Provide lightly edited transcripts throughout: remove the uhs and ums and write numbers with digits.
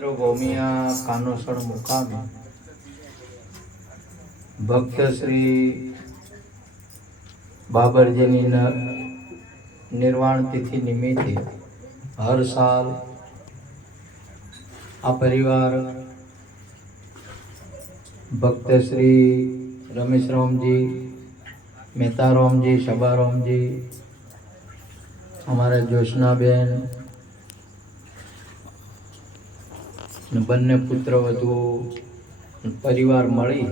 ભૌમિયા કાનોસણ મુકામે ભક્ત શ્રી બાબરજીની નિર્વાણ તિથિ નિમિત્તે હર સાલ આ પરિવાર ભક્ત શ્રી રમેશરામજી, મહેતારામજી, શબારામજી, અમારા જ્યોત્સનાબેન બંને પુત્ર વધુ પરિવાર મળી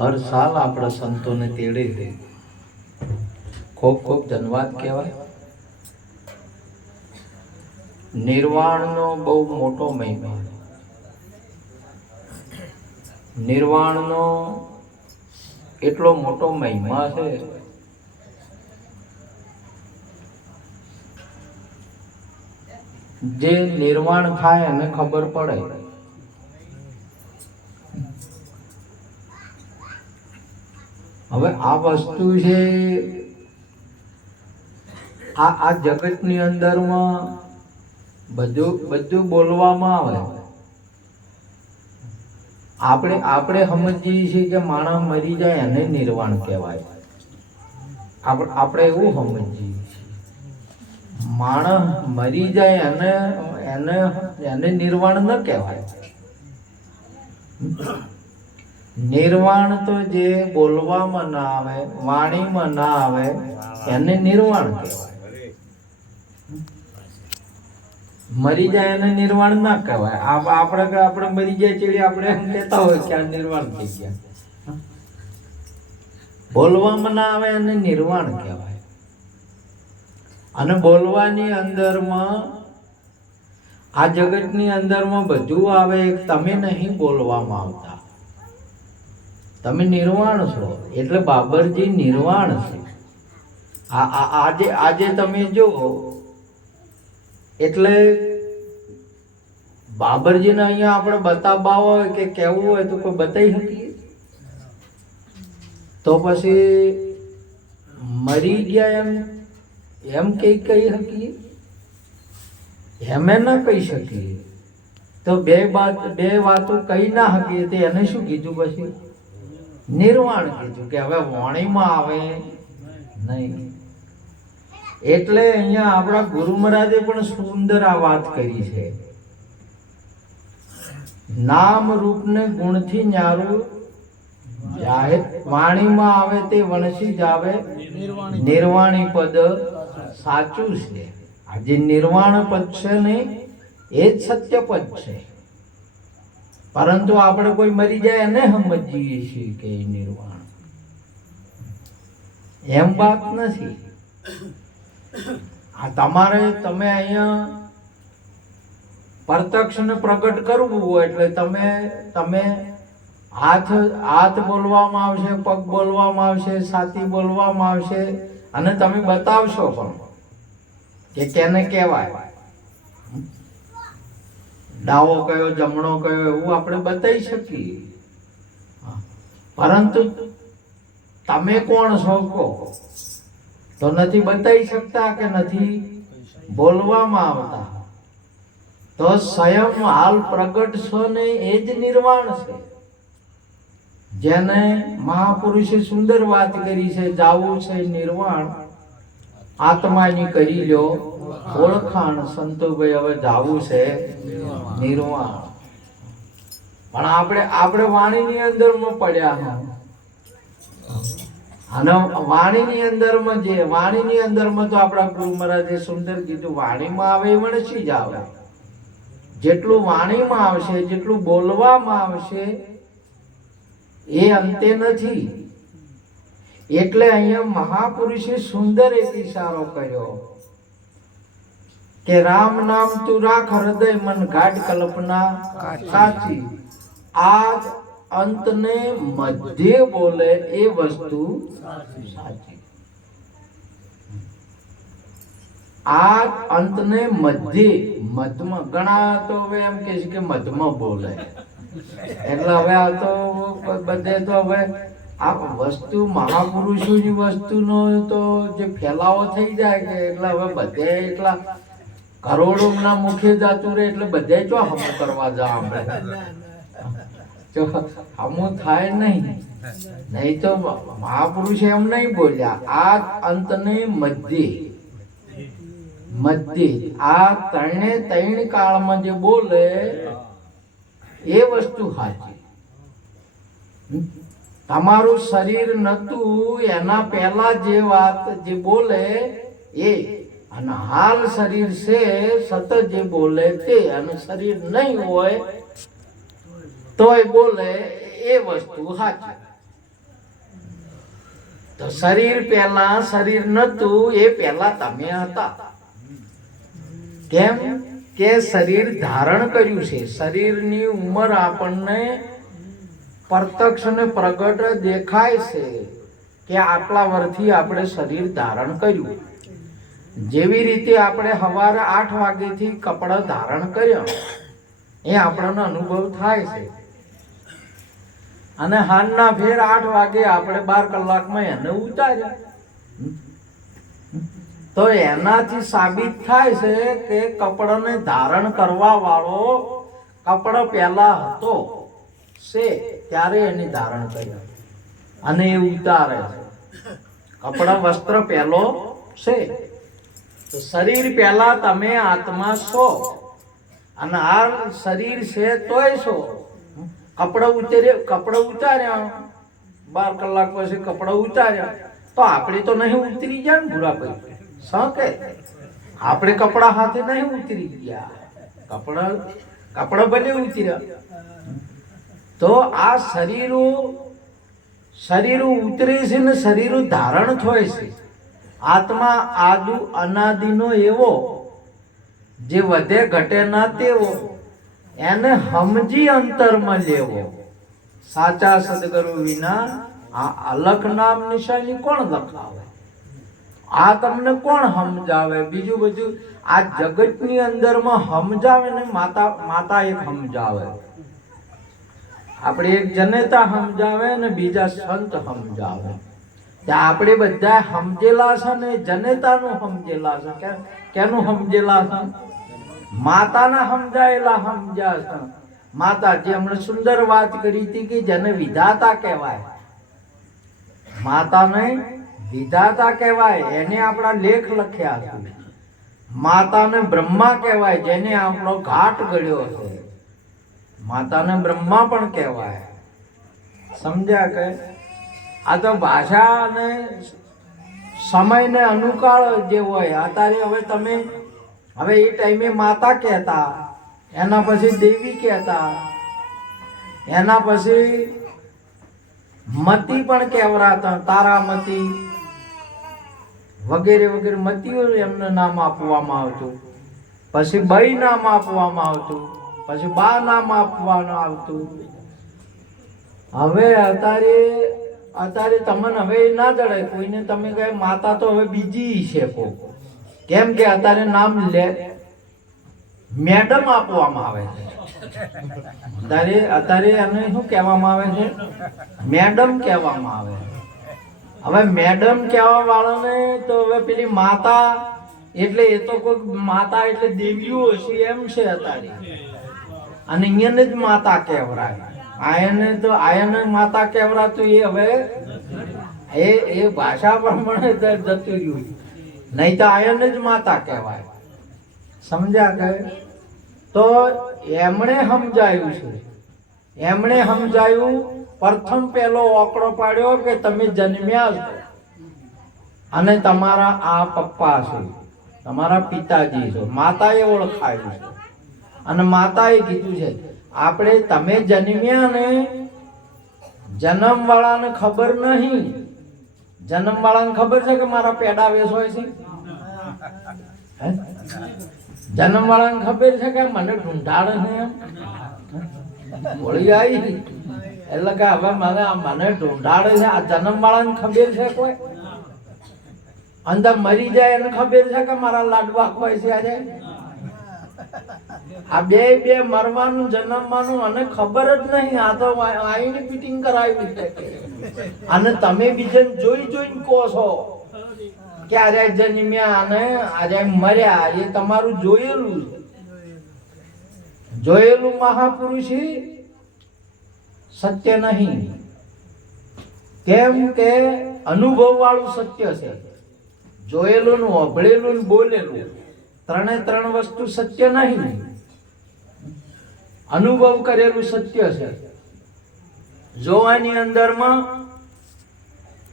હર સાલ આપણા સંતોને તેડે છે. ખૂબ ખૂબ ધન્યવાદ કહેવાય. નિર્વાણનો બહુ મોટો મહિમા. નિર્વાણનો એટલો મોટો મહિમા છે જે નિર્વાણ થાય એને ખબર પડે. હવે આ વસ્તુ છે આ જગતની અંદરમાં બધું બોલવામાં આવે. આપણે સમજીએ છીએ કે માણસ મરી જાય એને નિર્વાણ કહેવાય. આપણે એવું સમજીએ છીએ માણસ મરી જાય એને નિર્વાણ ન કહેવાય. નિર્વાણ તો જે બોલવામાં ના આવે, વાણીમાં ના આવે એને નિર્વાણ કહેવાય. મરી જાય એને નિર્વાણ ના કહેવાય. આપણે મરી જાય ચીડી આપણે એમ કહેતા હોય કે આ નિર્વાણ થઈ ગયા. બોલવામાં ના આવે એને નિર્વાણ કહેવાય. અને બોલવાની અંદરમાં આ જગતની અંદરમાં બધું આવે. તમે નહીં બોલવામાં આવતા, તમે નિર્વાણ છો. એટલે બાબરજી નિર્વાણ છે. આજે તમે જો એટલે બાબરજીને અહીંયા આપણે બતાવવા હોય કે કહેવું હોય તો કોઈ બતાવી શકીએ? તો પછી મરી ગયા એમ કહી શકીએ? એમે ના કહી શકીએ તો બે વાતો કહી ના શકીએ તો એને શું કીધું? પછી નિર્વાણ કીધું કે હવે વાણીમાં આવે નહીં. એટલે અહીંયા આપણા ગુરુ મહારાજે પણ સુંદર આ વાત કરી છે. નામ રૂપને ગુણથી ન્યારું જાહે, વાણીમાં આવે તે વણસી જાવે નિર્વાણી પદ સાચું છે. આ જે નિર્વાણ પદ છે ને એ જ સત્ય પદ છે. પરંતુ આપણે કોઈ મરી જાય એને સમજીએ છીએ કે નિર્વાણ. એમ વાત નથી. આ તમે અહીંયા પ્રત્યક્ષ ને પ્રગટ કરવું હોય એટલે તમે હાથ બોલવામાં આવશે, પગ બોલવામાં આવશે, છાતી બોલવામાં આવશે અને તમે બતાવશો પણ કે કેને કહેવાય. ડાવો કયો, જમણો કયો એવું આપણે બતાવી શકીએ. પરંતુ તમે કોણ છો કહો તો નથી બતાવી શકતા કે નથી બોલવામાં આવતા. તો સ્વયં હાલ પ્રગટ છો ને એ જ નિર્વાણ છે. જેને મહાપુરુષે સુંદર વાત કરી છે, જાવું છે નિર્વાણ આત્માની કરી લ્યો ઓળખાણ. સંતોભાઈ હવે જાવું છે નિર્વાણ. પણ આપણે વાણીની અંદરમાં પડ્યા. અને વાણીની અંદરમાં તો આપણા ગુરુ મહારાજે સુંદર કીધું વાણીમાં આવે એ વણસી જ આવે. જેટલું વાણીમાં આવશે, જેટલું બોલવામાં આવશે એ અંતે નથી. એટલે અહીંયા મહાપુરુષે સુંદર એક ઈશારો કર્યો કે રામ નામ તું રાખ હૃદય મન ગાઢ કલ્પના સાચી. આજ અંતને મધ્ય બોલે એ વસ્તુ સાચી. આ અંતને મધ્યમાં ઘણા તો હવે એમ કે છે કે મધ્યમાં બોલે. એટલે હવે આ તો બધે તો હવે આ વસ્તુ મહાપુરુષોની વસ્તુનો તો જે ફેલાવો થઈ જાય કે એટલે હવે બધે એટલા કરોડોના મુખે જાતું રહે એટલે બધે જો હમું કરવા જા આપણે જો હમું થાય નહીં તો મહાપુરુષ એમ નહીં બોલ્યા આ અંતને મધ્ય આ ત્રણ કાળમાં જે બોલે એ વસ્તુ સાચી. તમારું શરીર નતું એના પહેલા જે વાત જે બોલે એ, અને હાલ શરીર છે સતત જે બોલે તે, અને શરીર નહીં હોય તોય બોલે એ વસ્તુ સાચી. તો શરીર પહેલા શરીર નતું એ પહેલા તમે હતા. કેમ કે શરીર ધારણ કર્યું છે. શરીરની ઉંમર આપણને પ્રત્યક્ષ ને પ્રગટ દેખાય છે કે આટલા વર્ષથી આપણે શરીર ધારણ કર્યું. જેવી રીતે આપણે સવારે 8 વાગ્યાથી કપડા ધારણ કર્યા એ આપણને અનુભવ થાય છે, અને હાલના ફેર 8 વાગે આપણે 12 કલાકમાં એને ઉતાર્યા. તો એનાથી સાબિત થાય છે કે કપડાને ધારણ કરવા વાળો કપડા પહેલા હતો છે ત્યારે એની ધારણ કર્યા અને એ ઉતારે છે. કપડા વસ્ત્ર પહેલો છે. તો શરીર પહેલા તમે આત્મા છો, અને આ શરીર છે તોય છો. કપડા ઉતાર્યા 12 કલાક પછી કપડા ઉતાર્યા તો આપણે તો નહીં ઉતરી ગયા ને ભૂરા ભાઈ શું કે આપણે કપડા હાથે નહીં ઉતરી ગયા, કપડા ભલે ઉતર્યા. તો આ શરીર ઉતરે છે ને શરીર ધારણ થાય છે. આત્મા આદુ અનાદિનો એવો જે વધે ઘટે ના તેવો, એને સમજી અંતરમાં લેવો. સાચા સદગુરુ વિના આ અલખ નામ નિશાની કોણ લખાવે? આ તમને કોણ સમજાવે? બીજું બધું આ જગતની અંદરમાં સમજાવે ને માતા એક સમજાવે. આપણે એક જનેતા સમજાવે ને બીજા સંત સમજાવે. આપણે બધા સમજેલા છે ને જનેતાનું સમજેલા છે. કેનું સમજેલા છે? માતાના સમજાયેલા સમજ્યા છે. માતા જે હમણાં સુંદર વાત કરી હતી કે જેને વિધાતા કહેવાય, માતાને વિધાતા કહેવાય, એને આપણા લેખ લખ્યા છે. માતાને બ્રહ્મા કહેવાય, જેને આપણો ઘાટ ગળ્યો છે. માતાને બ્રહ્મા પણ કહેવાય. સમજ્યા કે આ તો ભાષા અને સમયને અનુકાળ જે હોય. અત્યારે હવે તમે હવે એ ટાઈમે માતા કહેતા, એના પછી દેવી કહેતા, એના પછી મતી પણ કહેવરાતા, તારામતી વગેરે વગેરે મતીઓ એમને નામ આપવામાં આવતું. પછી બાઈ નામ આપવામાં આવતું, પછી બા નામ આપવાનું આવતું. હવે અત્યારે તમને હવે ના જડે કોઈને. તમે કહે માતા તો હવે બીજી છે. કેમ કે અત્યારે નામ મેડમ આપવામાં આવે છે. અત્યારે એને શું કહેવામાં આવે છે? મેડમ કહેવામાં આવે. હવે મેડમ કહેવા વાળાને તો હવે પેલી માતા એટલે એ તો કોઈ માતા એટલે દેવીઓ હશે એમ છે અત્યારે, અને અહીંયાને જ માતા કહેવરાય. આયને માતા કહેવરાતું એ હવે એ ભાષા પ્રમાણે જતું રહ્યું. નહીં તો આયને જ માતા કહેવાય. સમજ્યા કે? તો એમણે સમજાયું છે. એમણે સમજાયું. પ્રથમ પહેલો ઓકળો પાડ્યો કે તમે જન્મ્યા છો અને તમારા આ પપ્પા છે, તમારા પિતાજી છો. માતાએ ઓળખાયું છે, અને માતાએ કીધું છે આપણે તમે જન્મ્યા ને જન્મ વાળાને ખબર નહીં. જન્મ વાળાને ખબર છે કે મારા પેડા વેસ હોય છે? જન્મ વાળાને ખબર છે કે મને ઢૂંઢાડે છે એમ વળી આવી એટલે કે હવે મને ઢૂંઢાડે છે. આ જન્મ વાળાને ખબર છે કોઈ? અંદર મરી જાય એને ખબર છે કે મારા લાડવા હોય છે? આજે આ બે મરવાનું જન્મવાનું અને ખબર જ નહીં. આ તો આઈની ફિટિંગ કરાવી છે. અને તમે બીજાને જોઈને કહો છો કે આજે જન્મ્યા અને આજે મર્યા એ તમારું જોયેલું છે. જોયેલું મહાપુરુષ સત્ય નહીં. કેમ કે અનુભવ વાળું સત્ય છે. જોયેલું ને સાંભળેલું ને બોલેલું ત્રણ વસ્તુ સત્ય નહીં. અનુભવ કરેલું સત્ય છે. જોવાની અંદરમાં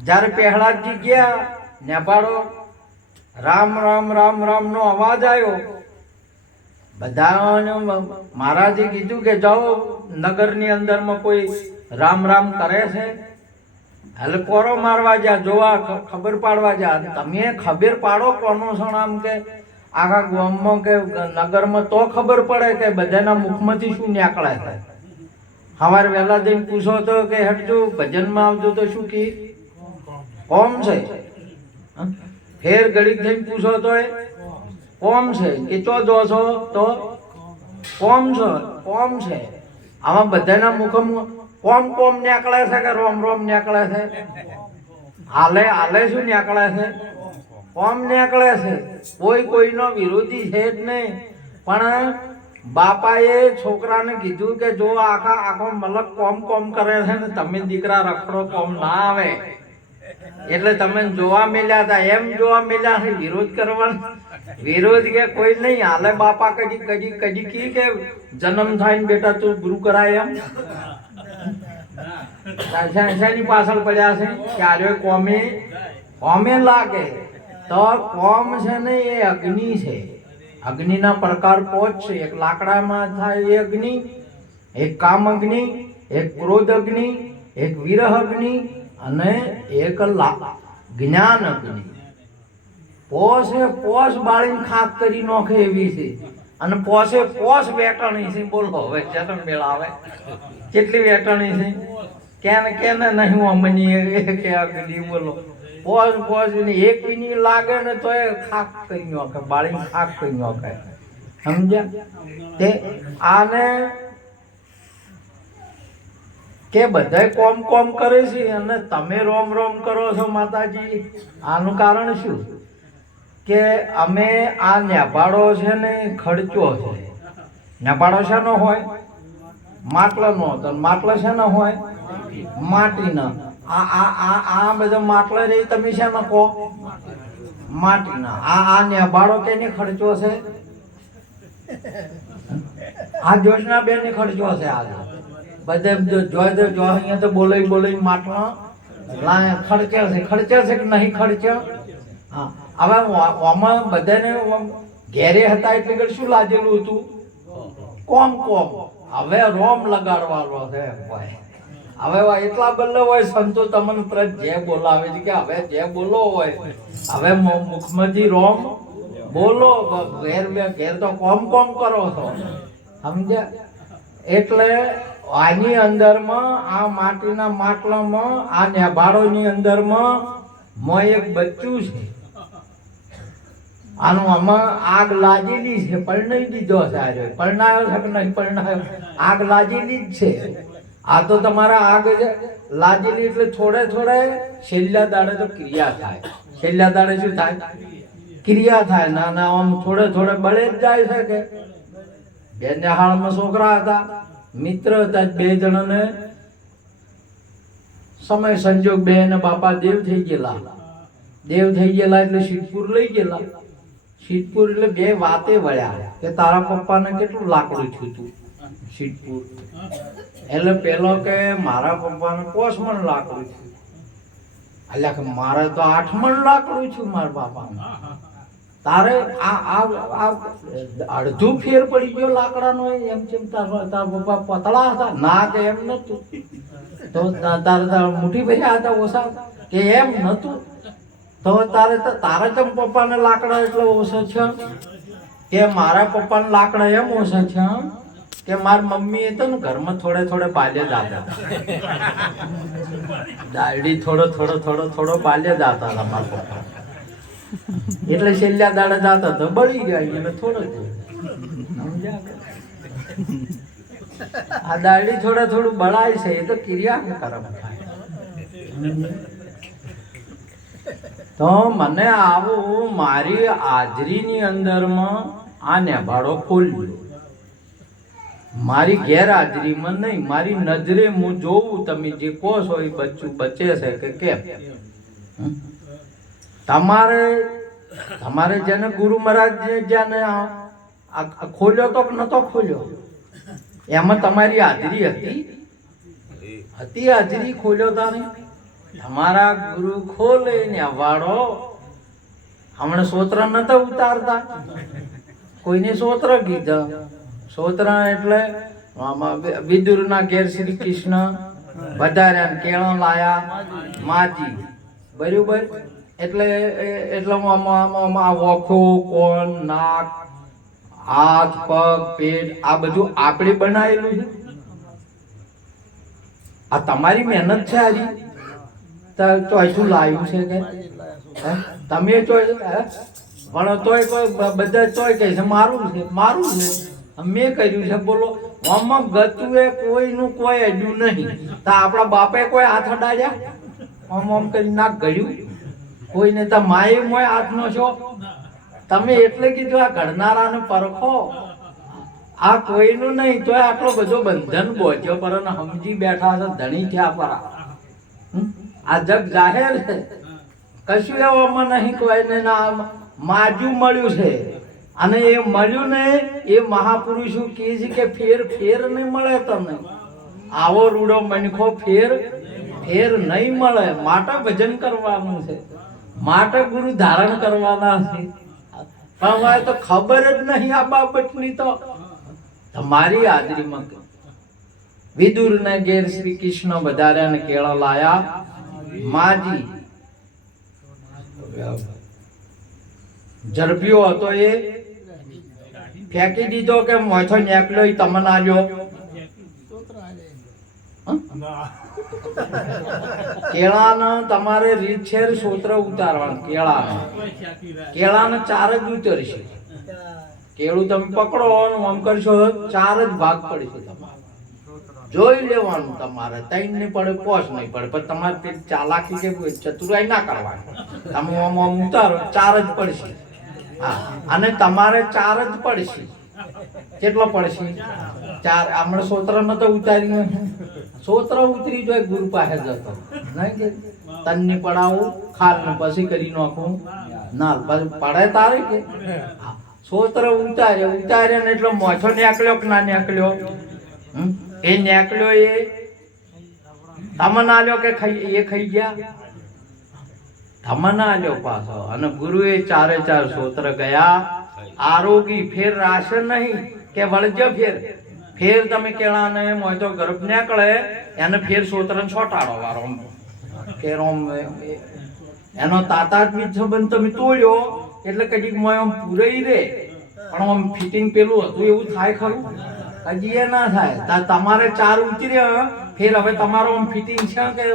જ્યારે પ્રહલાદજી ગયા નેપાળો રામ રામ રામ રામ નો અવાજ આવ્યો. બધાને મહારાજે કીધું કે જાઓ નગરની અંદરમાં કોઈ રામ રામ કરે છે એટલે પોરો મારવા જા, જોવા ખબર પાડવા જા. તમે ખબર પાડો કોનો છો આમ કે આખા ગામમાં કે નગરમાં તો ખબર પડે કે બધાના મુખમાંથી શું નીકળે છે. સવારે વહેલા જઈને પૂછો તો કે હટજો ભજનમાં આવજો તો શું કી કોમ છે. ફેર ઘડીક જઈને પૂછો તો કોમ છે કે ચો જો છો તો કોમ છો કોમ છે. આમાં બધાના મુખમાં કોમ કોમ નીકળે છે કે રોમ રોમ નીકળે છે? હાલે હાલે શું નીકળે છે? કોમ નીકળે છે. કોઈ કોઈનો વિરોધી છે જ નહીં. પણ બાપાએ છોકરાને કીધું કે જો આખો મલક કોમ કોમ કરે છે ને તમે દીકરા રખડો કોમ ના આવે એટલે તમે જોવા મળ્યા હતા. એમ જોવા મળ્યા છે, વિરોધ કરવાનો વિરોધ કે કોઈ નહીં. હાલે બાપા કદી કી કે જન્મ થાય ને બેટા તું ગુરુ કરાય એમ શાની પાછળ પડ્યા છે કે આજે કોમે લાગે તો કોમ છે ને એ અગ્નિ છે. અગ્નિના પ્રકાર 5 છે. એક લાકડામાં થાય એ અગ્નિ, એક કામ અગ્નિ, એક ક્રોધ અગ્નિ, એક વિરહ અગ્નિ અને એક જ્ઞાન અગ્નિ. પોસ બાળીને ખાક કરી નોખે એવી છે. અને પોસ વેટણી છે. બોલો હવે ચેતન મેળાવે કેટલી વેટણી છે કેને નહીં અમની કે અગ્નિ. બોલો પોસ ને એક પીની લાગે ને તો એ ખાક કરી નોખે, બાળીને ખાક કરી નોખે. સમજ્યા? તે આને કે બધા કોમ કોમ કરે છે અને તમે રોમ રોમ કરો છો માતાજી. આનું કારણ શું કે અમે આ નેપાળો છે ને ખર્ચો છે. નેપાળો શેનો હોય? માટલાનો. તો માટલો શેનો હોય? માટીના. આ બધા માટલા રહી તમે શેનો કહો? માટીના. આ નેપાળો કેને ખર્ચો છે? આ જોશના બેન ને ખર્ચો છે. આજે બધે જો અહીંયા તો બોલાઈ માટલા ખર્ચે છે કે નહીં ખર્ચે? હા. હવે આમાં બધાને ઘેરે હતા એટલે શું લાગેલું હતું? કોમ. હવે રોમ લગાડવાનો છે. હવે એટલા બદલે હોય સંતો તમને તરત જે બોલાવે છે કે હવે જે બોલો હોય હવે મુખમાંથી રોમ બોલો. ઘેર તો કોમ કરો છો. સમજ્યા? એટલે આની અંદરમાં આ માટીના માટલામાં આ નેભાળોની અંદરમાં એક બચ્ચું છે. આનું આમાં આગ લાગેલી છે. પરણાઈ દીધો છે. આજે પરણાયો છે કે નહીં પરણાયો? આગ લાગેલી જ છે. આ તો તમારા આગ લાગેલી એટલે થોડે છેલ્લા દાડે તો ક્રિયા થાય. છેલ્લા દાડે શું થાય? ક્રિયા થાય. ના આમ થોડે બળે જ જાય છે. કે બે નેહાળમાં છોકરા હતા, મિત્ર હતા. 2 જણાને સમય સંજોગ બે ને બાપા દેવ થઈ ગયેલા એટલે શીતપુર લઈ ગયેલા. શીતપુર એટલે 2 વાતે વળ્યા કે તારા પપ્પાને કેટલું લાકડું છૂતું શીતપુર. એટલે પેલો કે મારા પપ્પાને 5 મણ લાકડું છું. એટલે કે મારે તો 8 મણ લાકડું છું મારા બાપાને. તારે આ અડધું ફેર પડી ગયો લાકડાનો. એમ કેમ તારા પપ્પા પતળા હતા? ના કે એમ નતું. તો તારા મુઠ્ઠી ભર્યા હતા ઓછા કે એમ નતું? તો તારે ચમ પપ્પાને લાકડા એટલે ઓછા છે કે મારા પપ્પાને લાકડા એમ ઓછા છે કે મારી મમ્મી એ તો ને ઘરમાં થોડે બાલ્ય જાતા દાડી થોડો બાલ્ય જાતા હતા મારા પપ્પા. એટલે છેલ્લા દાડે જાતા તો બળી ગયા. એટલે થોડો આ દાડી થોડું બળાય છે. એ તો ક્રિયા કર્મ થાય. તો મને આવું મારી હાજરીની અંદરમાં આ નેભાડો ખોલ્યો, મારી ગેરહાજરીમાં નહીં, મારી નજરે હું જોઉં તમે જે કહો છો એ બચ્ચું બચે છે કે કેમ. તમારે જેને ગુરુ મહારાજ જેને ખોલ્યો તો કે નતો ખોલ્યો, એમાં તમારી હાજરી હતી હાજરી ખોલ્યો તારે. તમારા ગુરુ ખોલે ને વાળો હમણાં સોત્ર નતા ઉતારતા, કોઈને સોત્ર કીધા. સોત્ર એટલે વિદુરના ઘેર શ્રી કૃષ્ણ વધાર્યા, કેળા લાયા માજી, બરોબર. એટલે વોખો, કોણ, નાક, હાથ, પગ, પેટ આ બધું આપણે બનાવેલું છે. આ તમારી મહેનત છે. હારી તો શું લાવ્યું છે કે તમે પણ તોય કોઈ બધા તોય કહે છે મારું છે મેં કર્યું છે. બોલો આમાં ગતું એ કોઈનું કોઈ અડ્યું નહીં. તો આપણા બાપે કોઈ હાથ અડાડ્યા આમ કરી નાક ગળ્યું કોઈને? તો માએ મોય હાથ નો છો તમે એટલે કીધું આ ઘડનારાને પરખો. આ કોઈનું નહીં તોય આટલો બધો બંધન બોધ્યો પર સમજી બેઠા છે ધણી થયા પર. આ જગ જાહેર છે, કશું એવામાં નહીં કોઈને ના માજું મળ્યું છે. અને એ મળ્યું ને એ મહાપુરુષો કહે છે કે ફેર નહીં મળે તમને. આવો રૂડો મનખો ફેર નહીં મળે. માટે ભજન કરવાનું છે, માટે ગુરુ ધારણ કરવાના છે. પણ હવે તો ખબર જ નહીં આ બાબતની. તો તમારી હાજરીમાં વિદુર ને ઘેર શ્રી કૃષ્ણ વધાર્યા ને કેળા લાયા માજી. ઝડપ્યો હતો એ ફેંકી દીધો કે મોથો નેકલો તમને આલ્યો. કેળાને તમારે રીત છે સોત્ર ઉતારવાનું. કેળાને 4 જ ઉતરશે. કેળું તમે પકડો આમ કરશો 4 જ ભાગ પડશે. તમારે જોઈ લેવાનું. તમારે 3 નહીં પડે 5 નહીં પડે, પણ તમારે ચાલાકી કે ચતુરાઈ ના કરવાની. તમે આમ ઉતારો 4 જ પડશે. હા, અને તમારે 4 જ પડશે. કેટલો પડશે? 4. હમણાં સોત્ર નતો ઉતારી, સોત્ર ઉતરી જાય ગુરુ પાસે જતો નહીં કે તનની પડાવું ખાલ ને પછી કરી નાખું ના પડે તારે કે સોત્ર ઉતાર્યા ને એટલો મોછો નેકલ્યો કે ના નેકલ્યો? એ નેકલ્યો એ તમને આલ્યો કે એ ખાઈ ગયા? તમને આલ્યો પાછો. અને ગુરુએ 4 સોત્ર ગયા. આરોગી ફેર રાશે નહીં કે વળજો ફેર તમે કેળાને મોય ગર્ભ નીકળે એને ફેર સોત્રને છોટાડો વારો ફેર એનો તાતાત સંબંધ તમે તોડ્યો એટલે કદીક મોય આમ પૂરાઈ રે, પણ આમ ફિટિંગ પેલું હતું એવું થાય ખરું? હજી એ ના થાય. તમારે 4 ઉતર્યા ફેર હવે તમારો આમ ફિટિંગ છે કે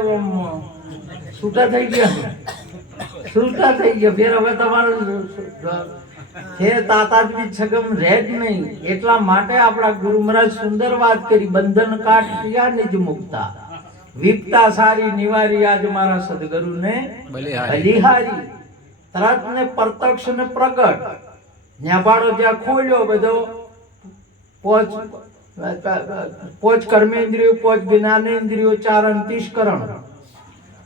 છૂટા થઈ ગયા? છૂટા થઈ ગયા. ફેર હવે તમારું હે તાતાજી છગમ રહે જ નહીં. એટલા માટે આપણા ગુરુ મહારાજ સુંદર વાત કરી. બંધન કાટ કિયા નિજ મુક્તા, વિપતા સારી નિવારી આજ મારા સદગુરુને બલિહારી. તરત ને પ્રત્યક્ષ ને પ્રગટ ન્યાબાડો જ્યાં ખોલ્યો બધો પોચ કર્મેન્દ્રિયો, પોચ જ્ઞાનેન્દ્રિયો, 4 અંતિષ્કરણ,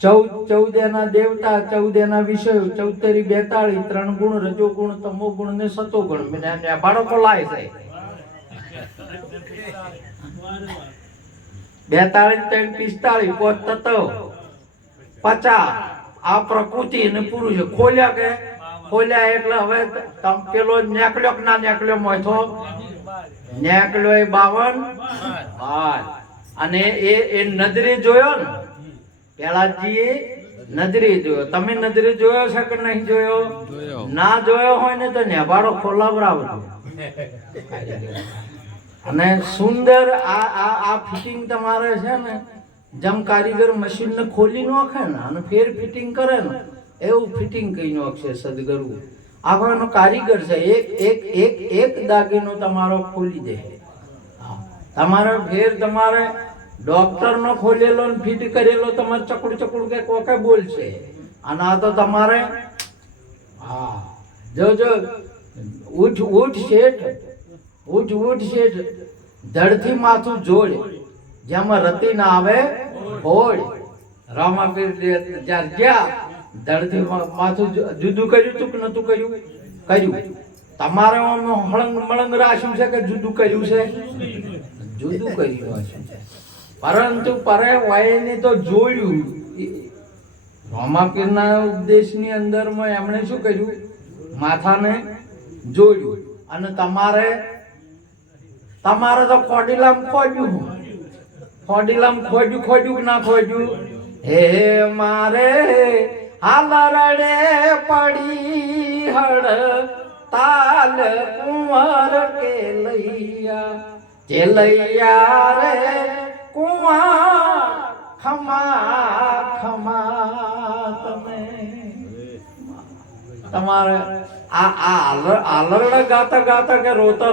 14 એના દેવતા, 14 એના વિષયો, 14 42, 3 ગુણ, રજો ગુણ, તમો ગુણ ને સતો ગુણ. બાળકો લાય છે 42, 3, 45, 5 તત્વ, 50 આ પ્રકૃતિ અને પુરુષ. ખોલ્યા એટલે હવે પેલો નેકલ્યો કે ના નેકલ્યો મોથો નેકલ્યો એ 52. અને એ નજરે જોયો ને પેલાજી નજરે જોયો. તમે નજરે જોયો છે કે નહીં જોયો? ના જોયો હોય ને તો નેભાડો ખોલાવરાવજો. અને સુંદર આ ફિટિંગ તમારે છે ને જેમ કારીગર મશીન ને ખોલી નાખે ને અને ફેર ફિટિંગ કરે ને એવું ફિટિંગ કરી નાખશે સદગુરુ. આખો એનો કારીગર છે. એક દાગીનો તમારો ખોલી દે. તમારો ફેર તમારે ડોક્ટર નો ખોલેલો ને ફિટ કરેલો તમારે ચકડું કે કોકે બોલશે. અને આ તો તમારે હા જો ઉઠ શેઠ ધડથી માથું જોડ, જેમાં રતી ના આવે હોડ. રામાપીર જ્યાં ગયા ધડથી માથું જુદું કર્યું તું કે નતું કર્યું? તમારે હળંગ મળંગ રાખ્યું છે કે જુદું કર્યું છે? જુદું કર્યું છે, પરંતુ પરે વાયને તો જોયું. રામાપીરના ઉપદેશની અંદરમાં એમણે શું કર્યું? માથાને જોડ્યું. અને તમારે તો ખોડીલામ ખોડ્યું કે ના ખોડ્યું? હે મારે હાલ રડે પડી હળ તાલ કુંવર કે લૈયા રે કુંવર ખમા તમે. તમારે આ આલરડ ગાતા કે રોતા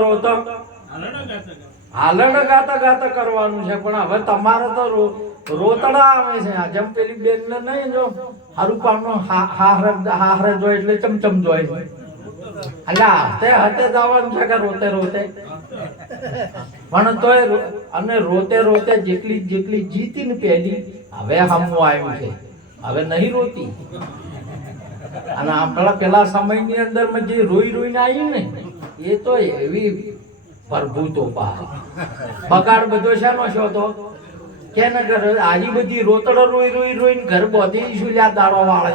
આલરડ ગાતા કરવાનું છે. પણ હવે તમારે તો રોતડા આવે છે. જેમ પેલી બેન ને નહીં, જો હારું પાનો હાહરે જોય એટલે ચમચમ જોય છે. એટલે હાથે જવાનું છે કે રોતે પણ તોય અને રોતે જેટલી જીતી ને પેલી હવે હમું આવ્યું છે, હવે નહીં રોતી. અને આપણા પેલા સમયની અંદર જે રોઈને આવી ને, એ તો એવી પ્રભુતો બગાડ બધો શાનો છો તો કે ન કરે. આજી બધી રોતડો રોઈને ઘર બોધી શું લ્યા દાડો વાળે.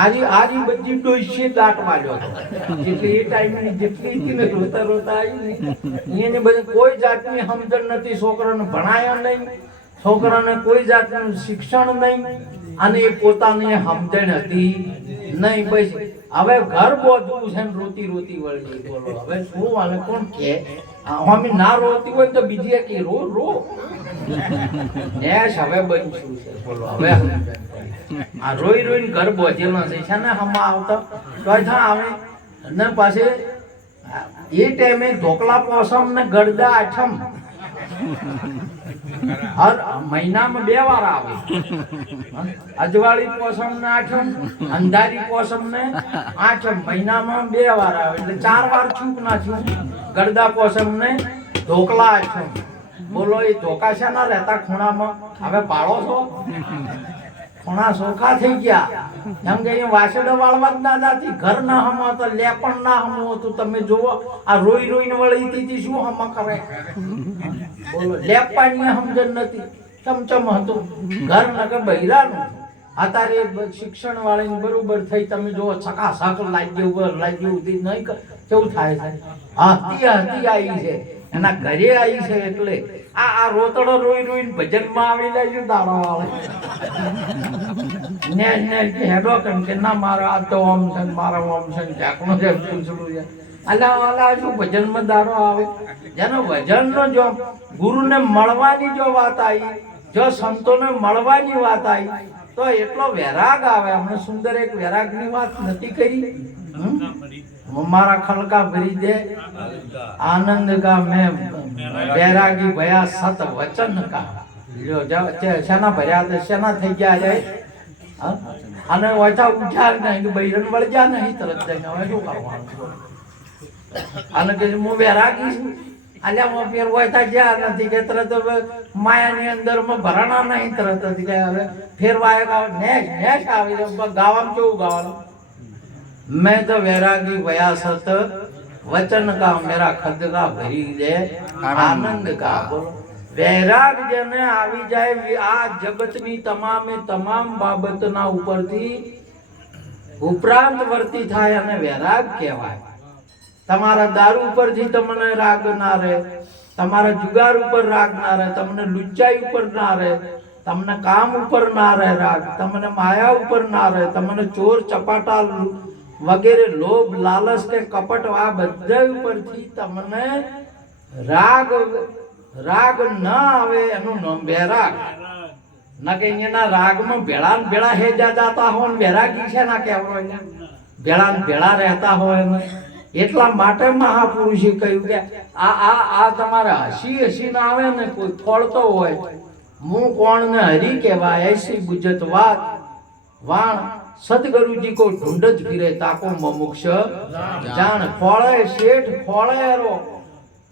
આજી બધી ડોસી દાટ માર્યો હતો. જેટલી એ ટાઈમની જેટલી રોતા આવી ને એને બધી કોઈ જાતની સમજણ નથી. છોકરાને ભણાયા નહીં, છોકરાને કોઈ જાતનું શિક્ષણ નહીં, અને એ પોતાની સમજણ હતી નહીં. પછી હવે ઘર બોધવું છે ને રોતી વળી. બોલો હવે શું અને કોણ કે અમે ના રોતી હોય તો બીજી કે રો નેશ હવે બનશું છે. બોલો હવે આ રોઈને ઘર બોધેલો છે ને હમા આવતા તો આવે ને. પાછી એ ટાઈમે ઢોકલા પોસમ ને ગરદા આઠમ હર મહિનામાં 2 વાર આવે. અજવાળી પોસમ ને આઠમ, અંધારી પોસમ ને આઠમ મહિનામાં 2 વાર આવે. એટલે 4 વાર છૂક ના છૂક ગરદા પોસમ ને ઢોકલા આઠમ. બોલો એ ધોકા છે ના રહેતા ખૂણામાં? હવે પાડો છો? ખૂણા સોખા થઈ ગયા. એમ કે અહીંયા વાસડો વાળવા જ ના જાતી. ઘર ના હમો તો લેપણ ના હમો હતું. તમે જુઓ આ રોઈને વળી હતી શું હમા કરે? બોલો લેપાની સમજણ નથી, ચમચમ હતું ઘર નકર બૈરાનું. અત્યારે શિક્ષણ વાળાની બરોબર થઈ. તમે જુઓ છકાછક લાગ્યું નહીં કેવું થાય છે. હતી આવી છે એના ઘરે આવી છે. એટલે આ રોતડો રોઈને ભજનમાં આવી જાય દાડો વાળે ને હેડો કે ના મારા આ તો ઓમ છે મારા ઓમ છે ઝાકણો છે પૂછડું છે. અલા શું ભજનમાં દાડો આવે? જેનો ભજનનો જો ગુરુને મળવાની જો વાત આવી, જો સંતોને મળવાની વાત આવી તો એટલો વૈરાગ આવે. હમણાં સુંદર એક વૈરાગની વાત નથી કરી? મારા ખલકા ભરી દે આનંદ કા મેં વૈરાગી ભયા સત વચન કા. શેના ભર્યા તો શેના થઈ ગયા રે? અને ઓછા ઉઠ્યા નહીં કે બૈરન વળગ્યા નહીં તરત જઈને હવે શું કરવાનું? અને કે હું વૈરાગી છું. અલ્યા હું ફેર ઓછા ગયા નથી કે તરત માયાની અંદર માં ભરાણા નહીં તરત જ કે હવે ફેરવાય નેશ આવી ગાવામાં કેવું ગાવાનું? मैं तो वैरागी भया सत वचन का मेरा खद का भरी दे आनंद का. बोलो वैराग जने આવી જાય આ જગતની તમામ બાબતના ઉપરથી ઉપરાંત વર્તી થાય અને વૈરાગ કહેવાય. તમારા દારૂ ઉપરથી તમને રાગ ના રહે, તમારા જુગાર ઉપર રાગ ના રહે, તમને લુચ્ચાઈ ઉપર ના રહે, તમને કામ ઉપર ના રહે રાગ, તમને માયા ઉપર ના રહે, તમને ચોર ચપાટા વગેરે લોભ લાલચ કે કપટ આ બધા ઉપરથી તમને રાગ ના આવે એનું નામ વૈરાગ. ના કે અહીંયાના રાગમાં ભેળા હેજા જાતા હોય ને વૈરાગી છે ના કહેવાય? ભેળા રહેતા હોય ને એટલા માટે મહાપુરુષે કહ્યું કે આ તમારે હસી ના આવે ને કોઈ ફળતો હોય હું કોણ ને હરી કહેવાય એસી બુજત વાત વાણ સદગુરુજી કો ઢૂંઢ જ ફિરે તાકો મમુક્ષ જાણ ખોળે શેઠ ખોળે રો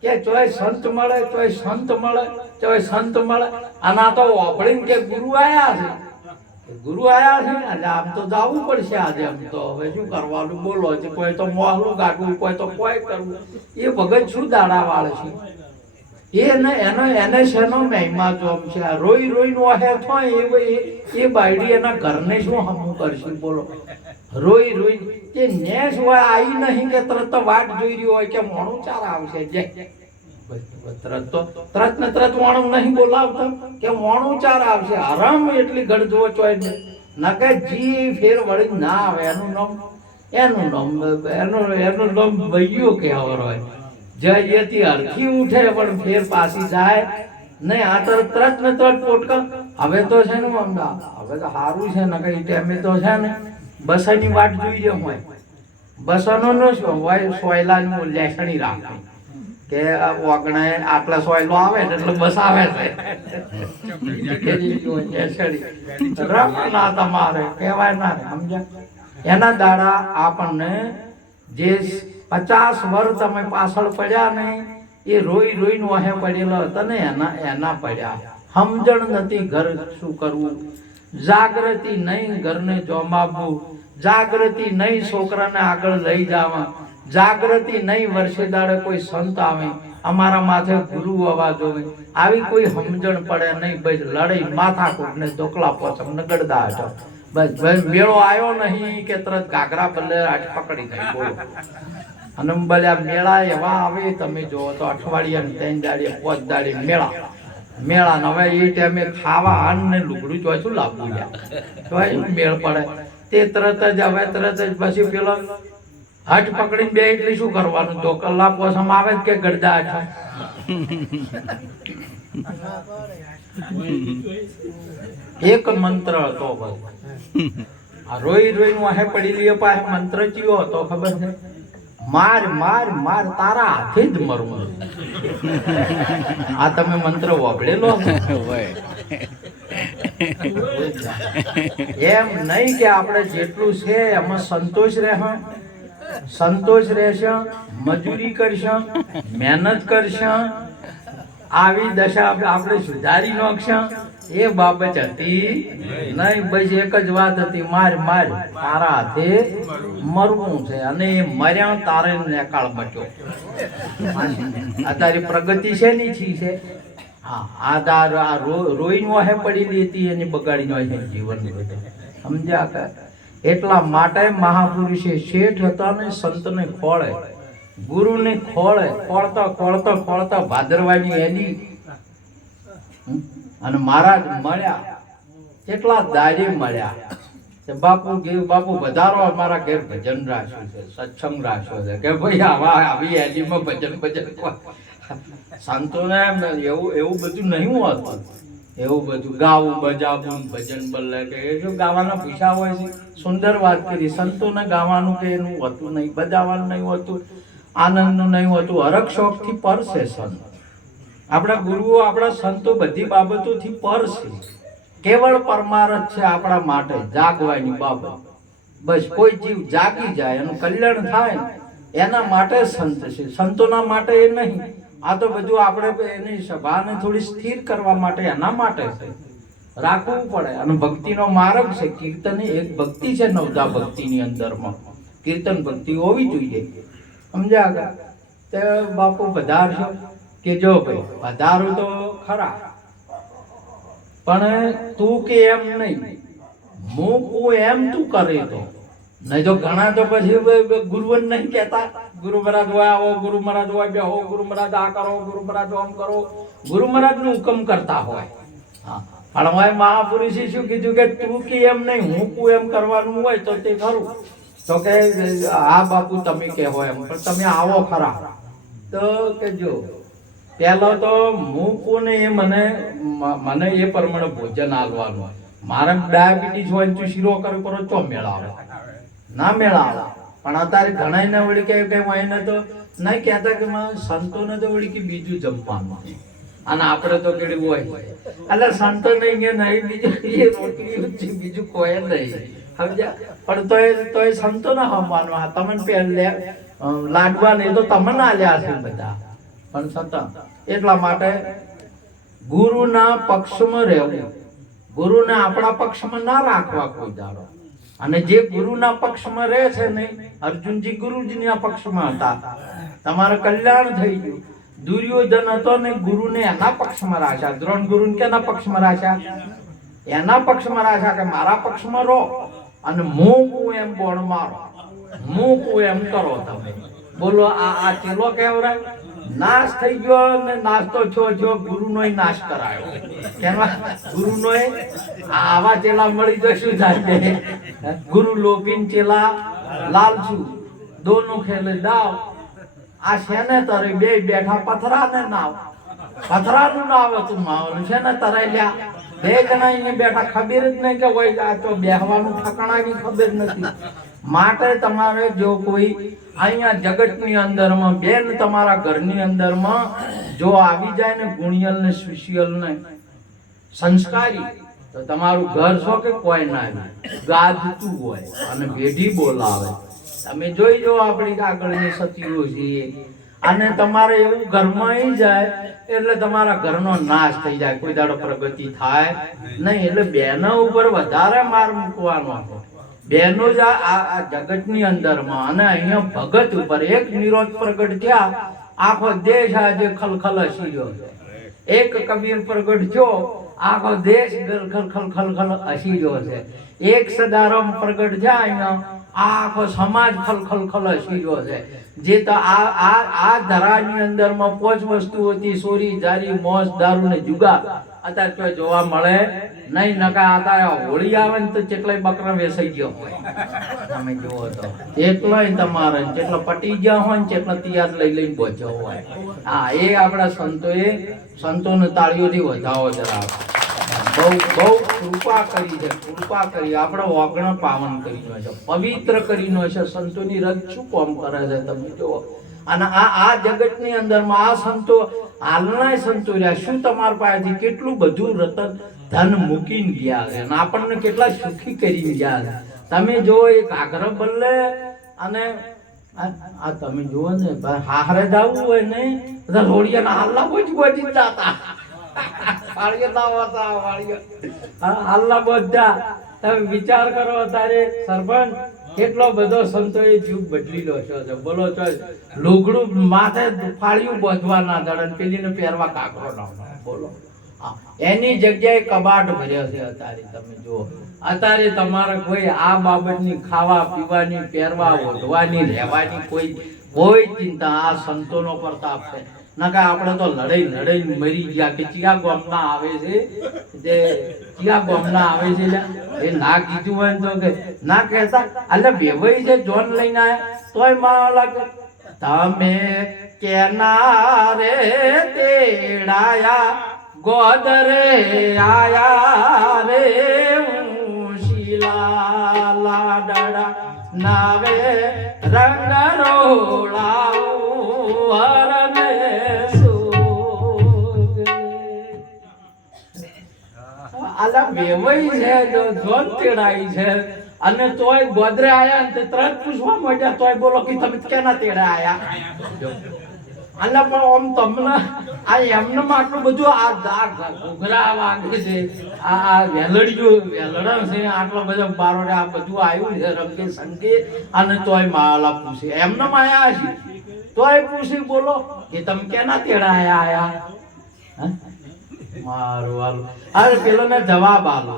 કે ચોય સંત મળે ચોય સંત મળે ચોય સંત મળે આના તો ઓપડીને કે ગુરુ આયા છે ગુરુ આયા છે એટલે આમ તો જાવું પડશે આજે આમ તો હવે શું કરવાનું બોલો છે કોઈ તો મોહલું કાઢવું કોઈ તો કોઈ કરવું એ ભગત શું દાડા વાળે છે એને શેનો મહિમા જોમ છે આ રોઈ રોઈને ઓહે થોય એ બાયડી એના ઘરને શું હમું કરશે બોલો રોઈ રોઈ કે નેસ હોય આવી નહીં કે તરત વાટ જોઈ રહ્યો હોય કે મોણું ચાર આવશે જે તરત મોણું નહીં બોલાવતો કે મોણું ચાર આવશે હરામ એટલી ગઢ જોવો ચોય ન કે જી ફેર વળી ના આવે એનું નામ વૈયો કહેવર હોય જયતી અરથી ઉઠે પણ ફેર પાછી જાય નહીં આ તરત ને તરત પોટકા હવે તો છે ને હવે તો સારું છે ને કઈ ટાઈમે તો છે ને બસાની વાટ જોઈ રહ્યો હોય બસાનો નો શું હોય સોયલાની લેસણી રાખે કે ઓગણે આટલા સોયલો આવે એટલે બસ આવે છે ના તમારે કહેવાય ના સમજ્યા એના દાડા આપણને જે 50 વર્ષ તમે પાછળ પડ્યા ને એ રોઈ રોઈને વાહે પડેલો હતો ને એના પડ્યા સમજણ નથી ઘર શું કરવું જાગૃતિ નહીં ઘરને જોમાવવું જાગૃતિ નહીં છોકરાને આગળ લઈ જવા જાગૃતિ નહીં વર્ષે દાડે કોઈ સંત આવે અમારા માથે ગુરુ આવવા જોવે આવી કોઈ સમજણ પડે નહીં બસ લડાઈ માથાકૂટ ને ધોકલા પોચમ ને ગડદા હતો બસ મેળો આવ્યો નહીં કે તરત ગાગરા બલ્લે આઠ પકડી ગઈ બોલો અને ભલે મેળા એવા આવે તમે જોવો તો અઠવાડિયા 3 દાડે 5 દાડે મેળા ને હવે એ ટાઈમે ખાવા અન્ન ને લુગડું ચોચું લાવવું જાય મેળ પડે તે તરત જ પછી પેલો હટ પકડીને બે એટલે શું કરવાનું તો કલાક પોસમ આવે જ કે ગડદા એક મંત્ર હતો બસ આ રોઈ રોઈ વાહે પડી લે પાસે મંત્ર ચિયો હતો ખબર છે માર માર માર તારા હાથે જ મરવું આ તમે મંત્ર વાપરેલો એમ નહીં કે આપણે જેટલું છે એમાં સંતોષ રહેશે મજૂરી કરશે મહેનત કરશે આવી દશા આપણે સુધારી નાખશું એ બાબત હતી નહીં બસ એક જ વાત હતી માર માર તારા હાથે મરવું છે અને એ મર્યા તારે નેકાળ બચ્યો આ તારી પ્રગતિ છે ની છે હા આ રોઈને વાહે પડી લેતી એની બગાડી નો જીવન સમજ્યા કે એટલા માટે મહાપુરુષે શેઠ હતા ને સંતને ખોળે ગુરુને ખોળતા ભાદરવાની એની અને મહારાજ મળ્યા કેટલા દાડે મળ્યા બાપુ વધારો અમારા ઘેર ભજન રાખ્યું છે સત્સંગ રાખ્યો છે કે ભાઈ આવી એડીમાં ભજન સંતોને એવું બધું નહીં હોતું એવું બધું ગાવું બજાવું ભજન બલ્લે કે એ જો ગાવાના પૈસા હોય છે સુંદર વાત કરી સંતોને ગાવાનું કે એનું હોતું નહીં બજાવવાનું નહીં હોતું આનંદનું નહીં હોતું હરક શોખથી પર છે સંત આપણા ગુરુઓ આપણા સંતો બધી બાબતોથી પર છે કેવળ પરમારથ છે આપણા માટે જાગવાની બાબત બસ કોઈ જીવ જાગી જાય એનું કલ્યાણ થાય એના માટે સંત છે સંતોના માટે એ નહીં આ તો બધું આપણે એની સભાને થોડી સ્થિર કરવા માટે એના માટે છે રાખવું પડે અને ભક્તિનો માર્ગ છે કીર્તન એક ભક્તિ છે નવધા ભક્તિની અંદરમાં કીર્તન ભક્તિ હોવી જોઈએ સમજ્યા તે બાપુ વધારશો કે જો ભાઈ વધારું તો ખરા પણ તું કે એમ નહીં હું એમ તું કરે તો નહીં તો ઘણા તો પછી ગુરુવન નહીં કહેતા ગુરુ મહારાજ હોય આવો ગુરુ મહારાજ હોય બેહો ગુરુ મહારાજ આ કરો ગુરુ મહારાજ આમ કરો ગુરુ મહારાજ નું હુકમ કરતા હોય હા પણ હવે મહાપુરુષે શું કીધું કે તું કે એમ નહીં હું એમ કરવાનું હોય તો તે ખરું તો કે આ બાપુ તમે કહેવો એમ પણ તમે આવો ખરા તો કે જો પહેલો તો હું કોને એ મને એ પ્રમાણે ભોજન આલવાનું મારે ડાયાબિટીસ હોય તું શીરો કરો ચો મેળાવે ના મેળાવે પણ અત્યારે ઘણા વળી કઈ હોય ને તો નહીં કહેતા કે સંતોને તો વળી કે બીજું જમવાનું અને આપણે તો કેવું હોય એટલે સંતો નહીં કે નહીં બીજું એ રોટલી બીજું કોઈ નહીં સમજ્યા. પણ તોય સંતો ના હમવાનું તમને પહેલે લાડવા ને તો તમને આલ્યા છે બધા. પણ સંત એટલા માટે ગુરુના પક્ષમાં રહેવું, ગુરુને આપણા પક્ષમાં ના રાખવા કોઈ દાડો. અને જે ગુરુના પક્ષમાં રહે છે ને, અર્જુનજી ગુરુજીના પક્ષમાં હતા, તમારું કલ્યાણ થઈ ગયું. દુર્યોધન હતો ને ગુરુને એના પક્ષમાં રાખ્યા, દ્રોણ ગુરુને કેના પક્ષમાં રાખ્યા? એના પક્ષમાં રાખ્યા કે મારા પક્ષમાં રહો અને હું એમ બોણ મારો, હું એમ કરો. તમે બોલો આ ચેલો કેવરાય નાશ થઈ ગયો ને નાશ તો છો ગુરુનો નાશ કરાયો. કેમાં ગુરુનો આવા ચેલા મળી તો શું થાય? ગુરુ લોભીન ચેલા લાલચુ દોનો ખેલે દાવ. આ શેને તરે બે બેઠા પથરા ને નાવ, પથરાનું નાવ હતું માવલું છે ને તરાઈ લ્યા. બે જણા અહીંયા બેઠા, ખબર જ નહીં કે હોય આ તો બેહવાનું ઠકાણાની ખબર નથી. માટે તમારે જો કોઈ અહીંયા જગતની અંદરમાં બેન તમારા ઘરની અંદરમાં જો આવી જાય ને ગુણિયલ ને સુશિયલ ને સંસ્કારી, તો તમારું ઘર છો કે કોઈ ના ગાજતું હોય અને વેઢી બોલાવે. તમે જોઈ જો આપણી આગળની સતીઓ છીએ, અને તમારે એવું ઘરમાં જાય એટલે તમારા ઘરનો નાશ થઈ જાય, કોઈ દાડો પ્રગતિ થાય નહીં. એટલે બહેનો ઉપર વધારે માર મૂકવાનો હતો. બહેનો જ આ જગતની અંદરમાં અને અહીંયા ભગત ઉપર એક નિરોધ પ્રગટ થયા, આખો દેશ આજે ખલખલ હસી ગયો છે. એક કબીર પ્રગટ થયો, આખો દેશ ખલખલ હસી ગયો છે. એક સદારામ પ્રગટ થયા, અહીંયા આખો સમાજ ખલખલ હસી ગયો છે. જે તો આ ધરાની અંદરમાં 5 વસ્તુ હતી, ચોરી જારી મોજ દારૂ ને જુગાર, અત્યારે કોઈ જોવા મળે નહીં. નકા અત્યારે હોળી આવે ને તો કેટલાય બકરા વેસાઈ ગયો હોય, તમે જુઓ તો એટલાય તમારે જેટલા પટી ગયા હોય ને જેટલા તૈયાર લઈને પહોંચ્યો હોય. હા, એ આપણા સંતોને તાળીઓથી વધાવો જરા. બહુ કૃપા કરી છે, કૃપા કરી આપણે ઓગણ પાવન કરીને છે, પવિત્ર કરીને છે. સંતોની રજ શું કામ કરે છે તમે જુઓ. અને આ જગતની અંદરમાં આ સંતો, હાલના સંતો રહ્યા, શું તમારા પાસેથી કેટલું બધું રતન ધન મૂકીને ગયા છે અને આપણને કેટલા સુખી કરીને ગયા છે. તમે જો એક આગ્રહ બદલે અને આ તમે જુઓ ને હારે જવું હોય ને બધા રોડિયાના હાલના બોજી જતા હાલના બધા. તમે વિચાર કરો તારે સરપંચ કેટલો બધો સંતોએ જીવ બદલી લો છો. બોલો છો લુગડું માથે ફાળ્યું બોધવા ના દડન, પેલીને પહેરવા કાકરો ના. બોલો એની જગ્યાએ કબાટ ભર્યો છે અત્યારે. તમે જુઓ અત્યારે તમારે કોઈ આ બાબતની ખાવા પીવાની, પહેરવા ઓઢવાની, રહેવાની કોઈ ચિંતા આ સંતોનો પ્રતાપ છે. નકા આપણે તો લડાઈ મરી ગયા કે ચિયા ગામના આવે છે, જે ચિયા ગામના આવે છે એ ના કીધું હોય તો કે ના કહેતા. એટલે બેવાઈ છે જોન લઈને આયા તોય માલા કે તમે કેના રે તેડાયા ગોદરે આયા રે શીલા લાડડા નાવે રંગ રોળાઓ હરને આલા બેવાઈ છે જોન તેડાઈ છે અને તોય ગોદરે આયા ને તરત પૂછવા માંડ્યા તોય બોલો કે તમે કેના તેડા આયા. આલા પણ આમ તમને આ એમને આટલું બધું આ ઘોઘરા વાગે છે, આ વેલડા છે, આટલો બધો બારોડે આ બધું આવ્યું છે રંગે સંગે, અને તોય માલા પૂછે એમને આયા છે તોય પૂછી બોલો કે તમે કેના તેડા આયા. મારું વાલું અરે પેલો ને જવાબ આલો.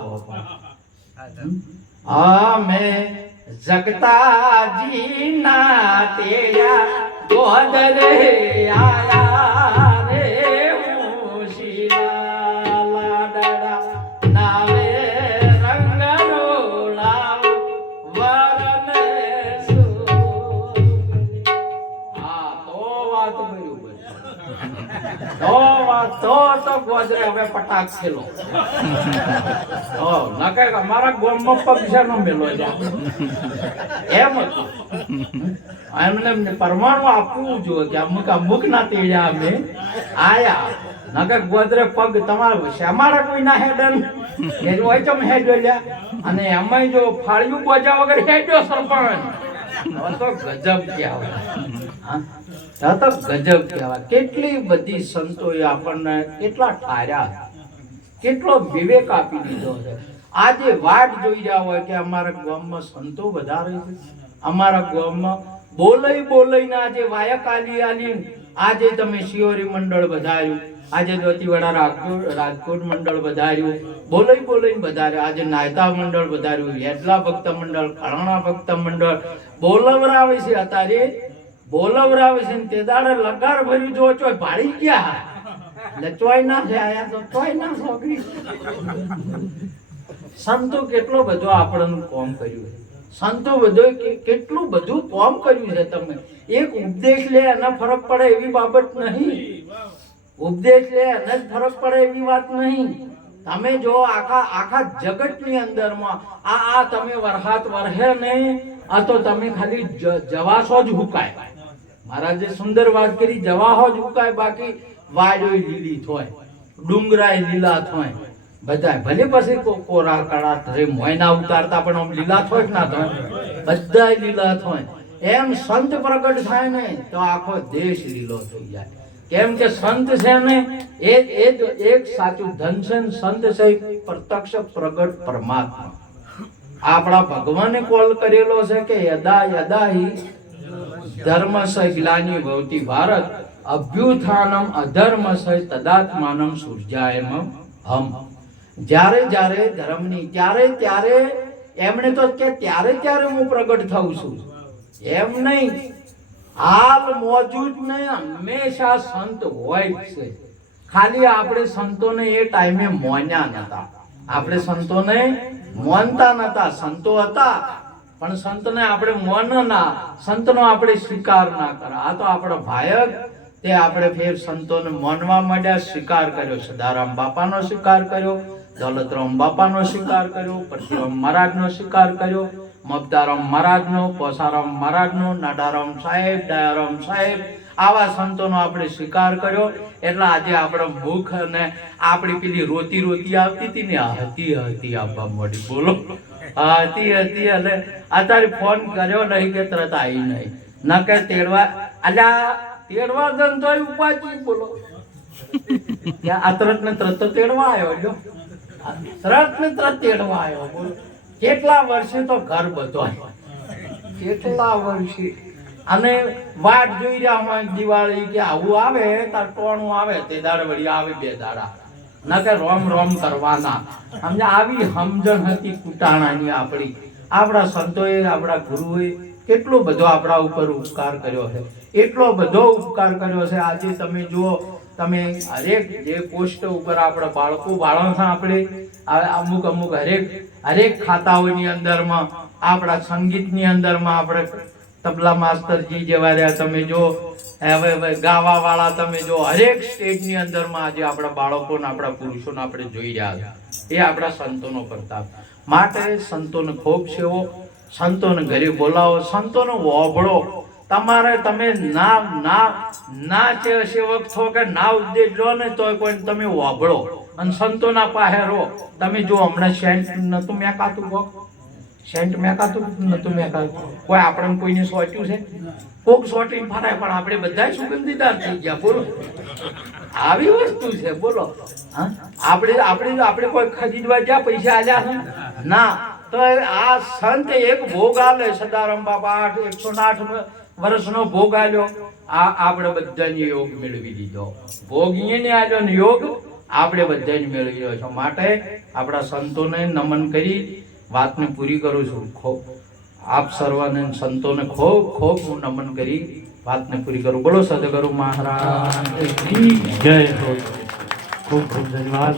અમે જગતાજી ના તેડા ગોદરે આયા રે શીલા લાડડા નાવે રંગ રોળાવ વરને સુ. હા તો વાત બરોબર. તો ગોદરે હવે પટાક ખેલો. નકે અમારા ગામમાં પગ નો મેલો એમ હતું. એમને પરમાણુ આપવું જોઈએ કે અમુક ના તેડ્યા અમે આયા નકે ગોદરે પગ તમારે શ્યામાળા કોઈ ના હેડન એ હોય ચમ હેડો લ્યા અને એમાંય જો ફાળ્યું બોજા વગર હેડ્યો સરપંચ તો ગજબ કહેવાય. હા તો ગજબ કહેવાય. કેટલી બધી સંતોએ આપણને કેટલા ઠાર્યા, કેટલો વિવેક આપી દીધો છે. આજે વાટ જોઈ રહ્યા હોય કે અમારા ગામમાં સંતો વધારે છે, અમારા ગામમાં બોલઈ આજે વાયક આલી આજે તમે શિયોરી મંડળ વધાર્યું, આજે દોતીવાડા રાજકોટ મંડળ વધાર્યું, બોલઈ વધાર્યું, આજે નાયતા મંડળ વધાર્યું, હેડલા ભક્ત મંડળ, કણાણા ભક્ત મંડળ બોલવરાવે છે. અત્યારે બોલવરાવે છે ને તે દાડે લગાર ભર્યું જો ચોય ભાડી ગયા લચવાય ના છે આયા તો તોય ના છોકરી. સંતો કેટલો બધો આપણને કોમ કર્યું છે. સંતો બધો કેટલું બધું કોમ કર્યું છે. તમે એક ઉપદેશ લે એના ફરક પડે એવી બાબત નહીં. ઉપદેશ લે એને જ ફરક પડે એવી વાત નહીં. તમે જો આખા જગતની અંદરમાં આ તમે વરહાત વરહે ને આ તો તમે ખાલી જવાસો જ હુકાય. મહારાજે સુંદર વાત કરી, જવાહો જ હુકાય, બાકી વાડો લીલી થોય, ડુંગરાય લીલા થોય, બધા ભલે પછી કોરા કળા ધરે મોયના ઉતારતા પણ આમ લીલા થોય ના થોય, બધા લીલા થોય. એમ સંત પ્રગટ થાય ને તો આખો દેશ લીલો થઈ જાય. કેમ કે સંત છે ને એ જ એક સાચું ધન છે. સંત છે પ્રત્યક્ષ પ્રગટ પરમાત્મા. આપણા ભગવાને કોલ કરેલો છે કે યદા યદા હિ ધર્મસ્ય ગ્લાનિ ભવતિ ભારત અભ્યુત્થાનમ અધર્મસ્ય તદાત્માનમ સૂર્યાયમ હમ. જ્યારે જ્યારે ધર્મની ત્યારે એમણે તો કે ત્યારે હું પ્રગટ થઉં છું એમ નહીં. હાલ મોજૂદ ને હંમેશા સંત હોય છે. ખાલી આપણે સંતોને એ ટાઈમે મોન્યા નતા. આપણે સંતોને મોનતા નતા. સંતો હતા પણ સંતને આપણે મોન ના, સંતનો આપણે સ્વીકાર ના કરા. આ તો આપણો ભાયક તે આપણે ફેર સંતોને માનવા માંડ્યા, સ્વીકાર કર્યો. સદારામ બાપાનો સ્વીકાર કર્યો, દૌલતરામ બાપાનો સ્વીકાર કર્યો, પરશુરામ મહારાજનો સ્વીકાર કર્યો, મમતારામ મહારાજનો, પોસારામ મહારાજનો, નાડારામ સાહેબ, દયારામ સાહેબ, આવા સંતોનો આપણે સ્વીકાર કર્યો. એટલે આજે આપણા મુખ અને આપણી પેલી રોતી આવતી હતી ને હતી આપવા મોડી બોલો હતી એટલે અત્યારે ફોન કર્યો નહીં કે તરત આવી નહીં ના કે તેડવા અલ્યા તેડવા દન તોય ઉપાજી બોલો આ તરત ને તરત તો તેડવા આવ્યો જો તરત ને તરત તેડવા આવ્યો બોલો. કેટલા વર્ષે તો ઘર બધો કેટલા વર્ષે અને વાટ જોઈ રહ્યા હોય દિવાળી કે આવું આવે તાર ટોણું આવે તે દાડે વળી આવે 2 દાડા ના કે રોમ કરવાના. સમજ્યા? આવી સમજણ હતી કુટાણાની આપણી. આપણા સંતોએ આપણા ગુરુએ કેટલો બધો આપણા ઉપર ઉપકાર કર્યો છે, એટલો બધો ઉપકાર કર્યો છે. આજે તમે જુઓ, તમે હરેક જે પોસ્ટ ઉપર આપણા બાળકો છે આપણે અમુક હરેક ખાતાઓની અંદરમાં આપણા સંગીતની અંદરમાં આપણે તબલા માસ્તરજી જેવા રહ્યા તમે જો, હવે ગાવા વાળા તમે જો, હરેક સ્ટેજની અંદરમાં આજે આપણા બાળકોને આપણા પુરુષોને આપણે જોઈ રહ્યા છે. એ આપણા સંતોનો પ્રતાપ. માટે સંતોને ખૂબ સેવો, સંતોને ઘરે બોલાવો, સંતોને વહોભળો. તમારે તમે ના સેવક છો કે ના ઉપદેશ લો ને તો કોઈ તમે વહોભળો અને સંતોના પાસે રહો. તમે જો હમણાં સેન્ટ નતું મેકાતું, સેન્ટ મેકાતું નતું મેકાતું, કોઈ આપણને કોઈને સોચ્યું છે? કોક સોટીને ફરાય પણ આપણે બધા સુગંધીદાર થઈ ગયા બોલો. આવી વસ્તુ છે બોલો. આપણે કોઈ ખરીદવા ગયા પૈસા આલ્યા છે ના, તો આ સંત એક ભોગ આલે. સદારામ બાપા 108 વર્ષનો ભોગ આલ્યો. આપણે બધાને યોગ મેળવી દીધો. ભોગ એને આલ્યો ને યોગ આપણે બધાને મેળવી રહ્યો છો. માટે આપણા સંતોને નમન કરી વાતને પૂરી કરું છું. આપ સર્વને સંતોને ખૂબ હું નમન કરી વાતને પૂરી કરું. બોલો સદગુરુ મહારાજ જય. ખૂબ ધન્યવાદ.